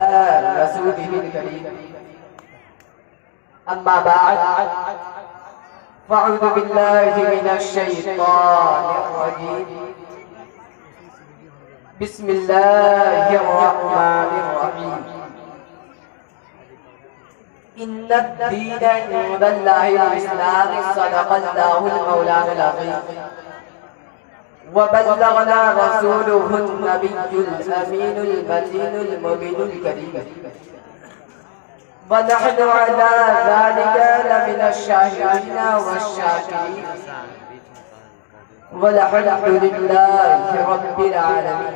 رسوله الكريم أما بعد فأعوذ بالله من الشيطان الرجيم بسم الله الرحمن الرحيم إن الدين عند الله الإسلام صدق الله المولانا العظيم وبلغنا رسوله النبي الأمين المتين المبين الكريم ونحن على ذلك لمن الشاهدين والشاكرين والحمد لله رب العالمين.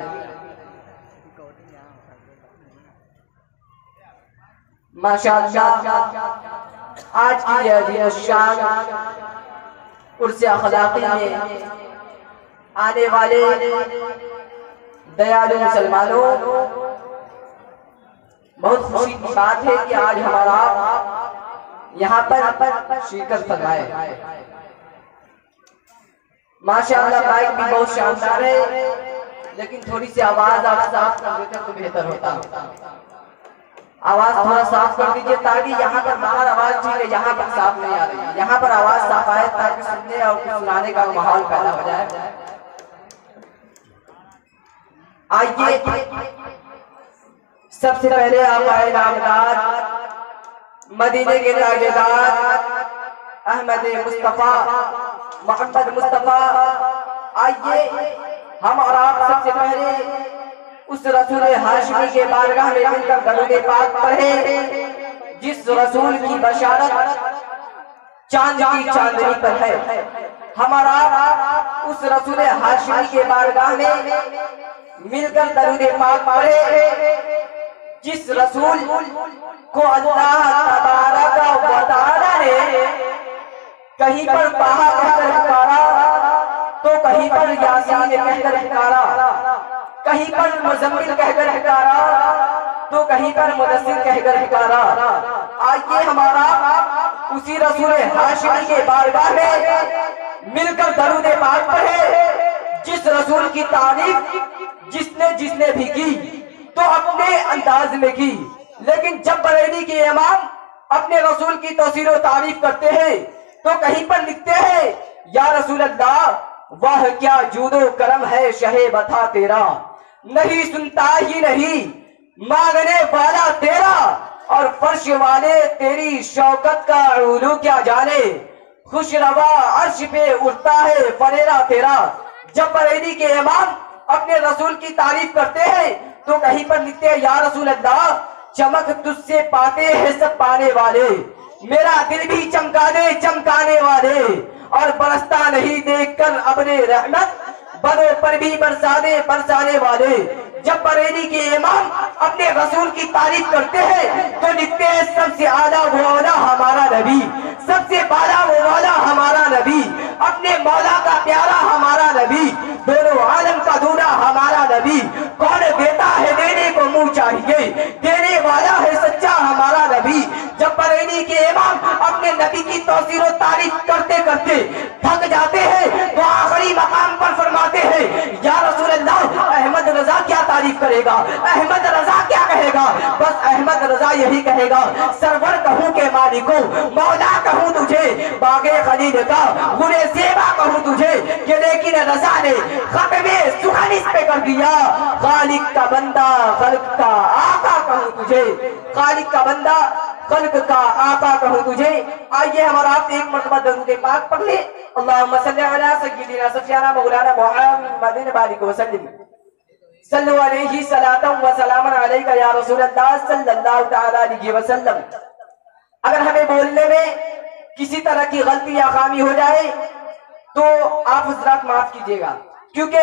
ماشاءاللہ آج کی یہ عظیم الشان عرس اخلاقی میں آنے والے دیالو مسلمانوں، بہت خوشی کی بات ہے کہ آج ہمارا یہاں پر شرکت فرمائے. ماشاءاللہ مائک بھی بہت شاندار ہے، لیکن تھوڑی سی آواز آپ صاف کر دیتے تو بہتر ہوتا. آواز تھوڑا صاف کر دیجئے تاکہ یہاں پر باہر آواز ٹھیک ہے، یہاں پر صاف نہیں آ رہی ہے. یہاں پر آواز صاف آئے تاکہ سننے اور سنانے کا ماحول پیدا ہو جائے. آئیے سب سے پہلے آقا نامدار مدینے کے تاجدار احمد مصطفیٰ محمد مصطفیٰ، آئیے ہم اور آپ سب سے پہلے اس رسول ہاشمی کے بارگاہ میں مل کر درود پاک پڑھیں جس رسول کی بشارت چاند کی چاندنی پر ہے. ہم اور آپ اس رسول ہاشمی کے بارگاہ میں مل کر درود پاک پڑھے جس رسول کو اللہ تبارک و تعالی نے کہیں پر طٰہٰ کہہ کر پکارا تو کہیں پر یاسین کہہ کر پکارا، کہیں پر مزمل کہہ کر پکارا تو کہیں پر مدثر کہہ کر پکارا. آئیے ہمارا اسی رسول ہاشمی کے بارگاہ میں مل کر درود پاک پڑھے جس رسول کی تعریف جس نے بھی کی تو اپنے انداز میں کی، لیکن جب بریلی کے امام اپنے رسول کی توصیف و تعریف کرتے ہیں تو کہیں پر لکھتے ہیں یا رسول اللہ واہ کیا جود و کرم ہے شہ بتا تیرا، نہیں سنتا ہی نہیں مانگنے والا تیرا، اور فرش والے تیری شوکت کا علو کیا جانے، خوش روا عرش پہ اٹھتا ہے فریرا تیرا. جب بریلی کے امام اپنے رسول کی تعریف کرتے ہیں تو کہیں پر لکھتے ہیں یا رسول اللہ چمک تجھ سے پاتے ہیں سب پانے والے، میرا دل بھی چمکا دے چمکانے والے، اور برستا نہیں دیکھ کر اپنے رحمت بدوں پر بھی برسانے والے. جب بریلی کے امام اپنے رسول کی تعریف کرتے ہیں تو لکھتے ہیں سب سے اعلیٰ وہ اولا ہمارا نبی، سب سے بالا وہ مولا ہمارا نبی، اپنے مولا کا پیارا ہمارا نبی، دونوں عالم کا دولہ ہمارا نبی. کون دیتا ہے دینے کو منہ چاہیے، دینے والا ہے سچا ہمارا نبی. جب بریلی کے امام اپنے نبی کی توصیف و تعریف کرتے کرتے تھک جاتے ہیں تو آخری مقام پر فرماتے ہیں یا رسول اللہ احمد رضا کیا تعریف کرے گا، احمد رضا کیا کہے گا؟ بس احمد رضا یہی کہے گا سرور کہوں کہ مالکو، مولا کہوں تجھے، باغ خلیل کا گلے زیبا کہوں تجھے، کہ لیکن رضا نے ختم سخن اس پہ کر دیا، خالق کا بندہ خلق کا آقا کہوں تجھے، خالق کا بندہ خلق کا آقا کہوں تجھے. آئیے ہمارا آپ ایک مرتبہ درود پاک پڑھ لیں. اللہم صلی علی سیدنا سفیانہ مولانا محمد بارک وسلم صلو علیہ صلاۃ و سلام علیکہ یا رسول اللہ صلی اللہ تعالی علیہ وسلم. اگر ہمیں بولنے میں کسی طرح کی غلطی یا خامی ہو جائے تو آپ حضرات معاف کیجیے گا، کیونکہ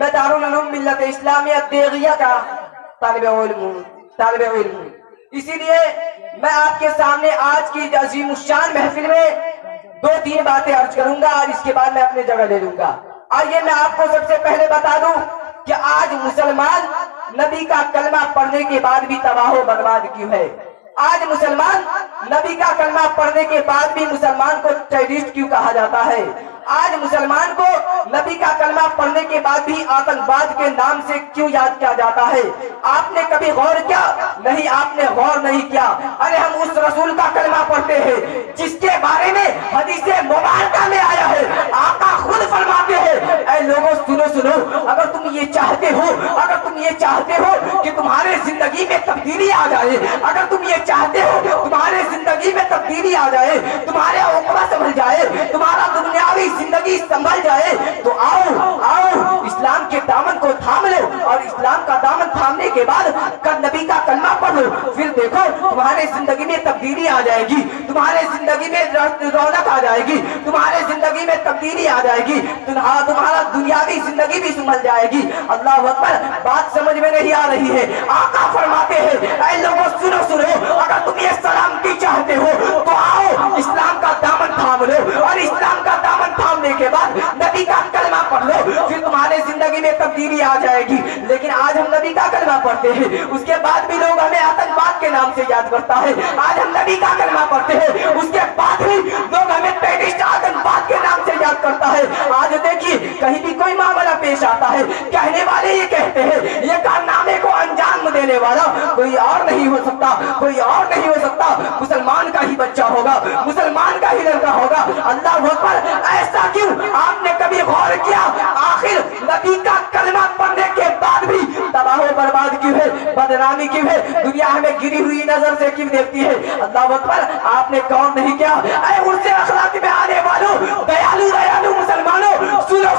میں دارالعلوم ملت اسلامیہ دیغیہ کا طالب علم ہوں. اسی لیے میں آپ کے سامنے آج کی عظیم الشان محفل میں 2-3 باتیں عرض کروں گا اور اس کے بعد میں اپنی جگہ لے لوں گا. آئیے میں آپ کو سب سے پہلے بتا دوں کہ آج مسلمان نبی کا کلمہ پڑھنے کے بعد بھی تباہ و برباد کیوں ہے. آج مسلمان نبی کا کلمہ پڑھنے کے بعد بھی مسلمان کو ٹیررسٹ کیوں کہا جاتا ہے. آج مسلمان کو نبی کا کلمہ پڑھنے کے بعد بھی آتنکواد کے نام سے کیوں یاد کیا جاتا ہے؟ آپ نے کبھی غور کیا؟ نہیں، آپ نے غور نہیں کیا۔ ارے ہم اس رسول کا کلمہ پڑھتے ہیں جس کے بارے میں حدیث مبارکہ میں آیا ہے، آقا خود فرماتے ہیں اے لوگوں سنو، اگر تم یہ چاہتے ہو کہ تمہارے زندگی میں تبدیلی آ جائے، اگر تم یہ چاہتے ہو کہ تمہارے زندگی میں تبدیلی آ جائے، تمہارے عقبہ سنبھل جائے، تمہارا دنیاوی زندگی سنبھل جائے، تو آؤ اسلام کے دامن کو تھام لو، اور اسلام کا دامن تھامنے کے بعد نبی کا کلمہ پڑھ لو، پھر دیکھو تمہارے زندگی میں تبدیلی آ جائے گی، تمہارے زندگی میں رونق آ جائے گی، تمہارے زندگی میں تبدیلی آ جائے گی، تمہارا دنیاوی زندگی بھی سنبھل جائے گی۔ اللہ اکبر، بات سمجھ میں نہیں آ رہی ہے؟ آقا فرماتے ہیں اے لوگوں سنو، اگر تم یہ سلامتی چاہتے ہو تو آؤ اسلام کا دامن تھام لو، اور اسلام کا دامن تھامنے کے بعد نبی کا کلمہ پڑھ لو، پھر تمہارے زندگی میں تبدیلی آ جائے گی۔ لیکن آج ہم نبی کا کلمہ پڑھتے ہیں، اس کے بعد بھی لوگ ہمیں آتنکواد کے نام سے یاد کرتا ہے۔ آج ہم نبی کا کلمہ پڑھتے ہیں، اس کے بعد بھی لوگ ہمیں ٹیررسٹ آتنکواد کے نام سے یاد کرتا ہے۔ آج دیکھیے کہیں بھی کوئی معاملہ پیش آتا ہے، کہنے والے یہ کہتے ہیں یہ کارنامے کو انجام دینے والا کوئی اور نہیں ہو سکتا، مسلمان کا ہی بچہ ہوگا، مسلمان کا ہی لڑکا ہوگا۔ اللہ اکبر، ایسا کیوں؟ آپ نے کبھی غور کیا آخر نبی کا کلمہ پڑھنے کے بعد بھی تباہ و برباد کیوں ہے، بدنامی کیوں ہے، دنیا ہمیں گری ہوئی نظر سے کیوں دیکھتی ہے؟ اللہ اکبر، آپ نے غور نہیں کیا؟ اے عرصے اخلاق میں آنے والوں، دیالو مسلمانوں، سنو،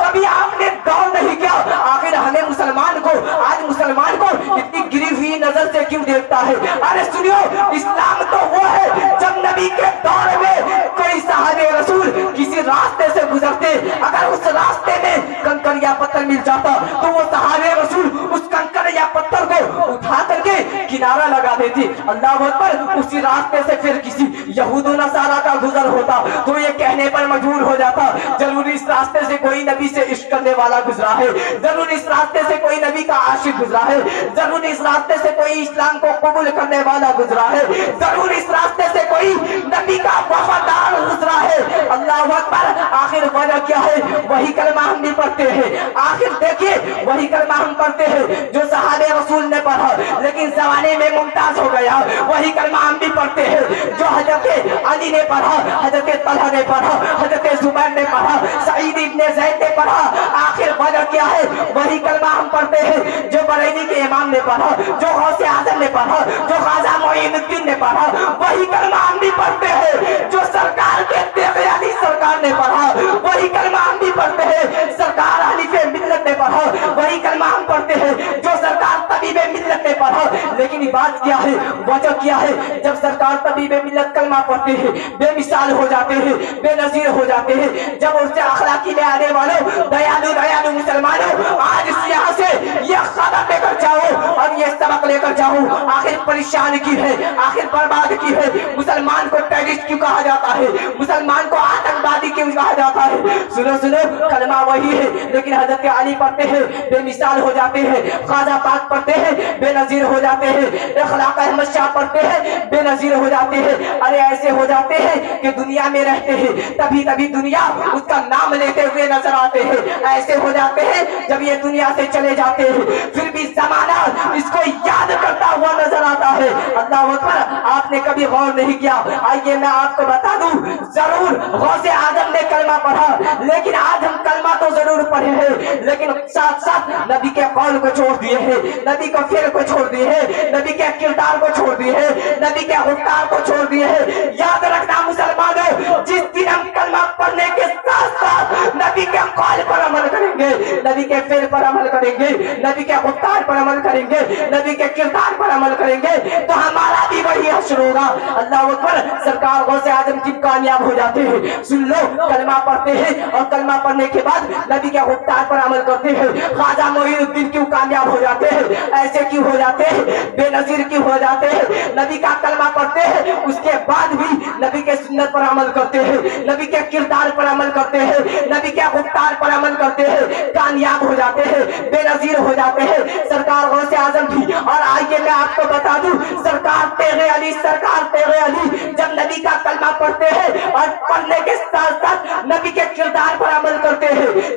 کبھی آپ نے غور نہیں کیا آخر ہمیں مسلمان کو اتنی گری ہوئی نظر سے کیوں دیکھتا ہے؟ ارے سنیو، اسلام تو وہ ہے جب نبی کے دور میں کوئی صحابہ رسول کسی راستے سے گزرتے، اگر اس راستے میں کنکر یا پتھر مل جاتا تو وہ صحابہ رسول اس کنکر یا پتھر کو اٹھا کر کے کنارہ لگا دیتے۔ اللہ اکبر، اسی راستے سے پھر کسی یہود و نصارہ کا گزر ہوتا تو یہ کہنے پر مجبور ہو جاتا ضرور اس راستے سے کوئی نبی سے عشق کرنے والا گزرا ہے، ضرور اس راستے سے کوئی نبی کا عاشق گزرا ہے، ضرور اس راستے سے کوئی اسلام کو قبول کرنے والا گزرا ہے، ضرور اس راستے سے کوئی نبی کا وفادار گزرا ہے۔ اللہ اکبر، آخر وجہ کیا ہے؟ وہی کلمہ ہم بھی پڑھتے ہیں۔ آخر دیکھیے وہی کلمہ ہم پڑھتے ہیں جو صحابہ رسول نے پڑھا لیکن زمانے میں ممتاز ہو گیا، وہی کلمہ ہم بھی پڑھتے ہیں جو حضرت علی نے پڑھا، حضرت طلحہ نے پڑھا، حضرت زبیر نے پڑھا، سعید ابن زید نے پڑھا۔ آخر وجہ کیا ہے؟ وہی کلمہ ہم پڑھتے ہیں جو بریلی کے امام نے پڑھا، جو غوث اعظم نے پڑھا، جو خواجہ معین الدین نے پڑھا، وہی کلمہ ہم بھی پڑھتے ہیں جو سرکار کے تیغ علی سرکار نے پڑھا، وہی کلمہ ہم بھی پڑھتے ہیں سرکار حلیف ملت نے پڑھا، وہی کلمہ ہم پڑھتے ہیں جو سرکار طبیب ملت نے پڑھا۔ لیکن بات کیا ہے؟ وجہ کیا ہے؟ جب سرکار طبیب ملت کلمہ پڑھتے ہیں بے مثال ہو جاتے ہیں، بے نظیر ہو جاتے ہیں۔ جب اس سے اخلاقی میں آنے والوں، دیالو مسلمانوں، آج یہاں سے یہ خبر لے کر جاؤ اور یہ سبق لے کر جاؤ، آخر پریشان کی ہے، آخر برباد کی ہے، مسلمان کو ٹیررسٹ کیوں کہا جاتا ہے، مسلمان کو آتنکوادی کیوں کہا جاتا ہے؟ سنو، کلمہ وہی ہے لیکن حضرت علی پڑھتے ہیں بے مثال ہو جاتے ہیں، خواجہ پاک پڑھتے ہیں بے نظیر ہو جاتے ہیں، اخلاق احمد شاہ پڑھتے ہیں بے نظیر ہو جاتے ہیں۔ ارے ایسے ہو جاتے ہیں کہ دنیا میں رہتے ہیں تبھی دنیا اس کا نام لیتے ہوئے نظر آتے ہیں، ایسے ہو جاتے ہیں جب یہ دنیا سے چلے جاتے ہیں پھر بھی زمانہ اس کو یاد کرتا ہوا نظر آتا ہے۔ اللہ اکبر، آپ نے کبھی غور نہیں کیا؟ آئیے میں آپ کو بتا دوں، ضرور غوث اعظم نے کلمہ پڑھا لیکن آج ہم کلمہ تو ضرور پڑھے ہیں لیکن ساتھ ساتھ نبی کے قول کو چھوڑ دیے ہیں، نبی کو فعل کو چھوڑ دیے ہیں، نبی کے کردار کو چھوڑ دیے ہیں، نبی کے گفتار کو چھوڑ دیے ہیں۔ یاد رکھنا مسلمانوں، جس دن ہم کلمہ پڑھنے کے ساتھ ساتھ نبی کے قول پر عمل کریں گے، نبی کے فعل پر عمل کریں گے، نبی کے گفتار پر عمل کریں گے، نبی کے کردار پر عمل کریں گے تو ہمارا بھی وہی حشر ہوگا۔ اللہ اکبر، سرکار غوث اعظم کی کامیاب ہو جاتے ہیں۔ سن لو، کلمہ پڑھتے ہیں اور کلمہ پڑھنے کے بعد نبی کے گفتار پر عمل کرتے ہیں۔ خواجہ معین الدین کیوں کامیاب ہو جاتے ہیں؟ ایسے کیوں ہو جاتے ہیں؟ بے نظیر کیوں ہو جاتے ہیں؟ نبی کا کلمہ پڑھتے ہیں اس کے بعد بھی نبی کے سنت پر عمل کرتے ہیں، نبی کے کردار پر عمل کرتے ہیں، نبی کے گفتار پر عمل کرتے ہیں، کامیاب ہو جاتے ہیں، بے نظیر ہو جاتے ہیں سرکار غوث اعظم بھی۔ اور آئیے میں آپ کو بتا دوں، سرکار تیرے علی جب نبی کا کلمہ پڑھتے ہیں اور پڑھنے کے ساتھ ساتھ نبی کے کردار پر عمل کرتے ہیں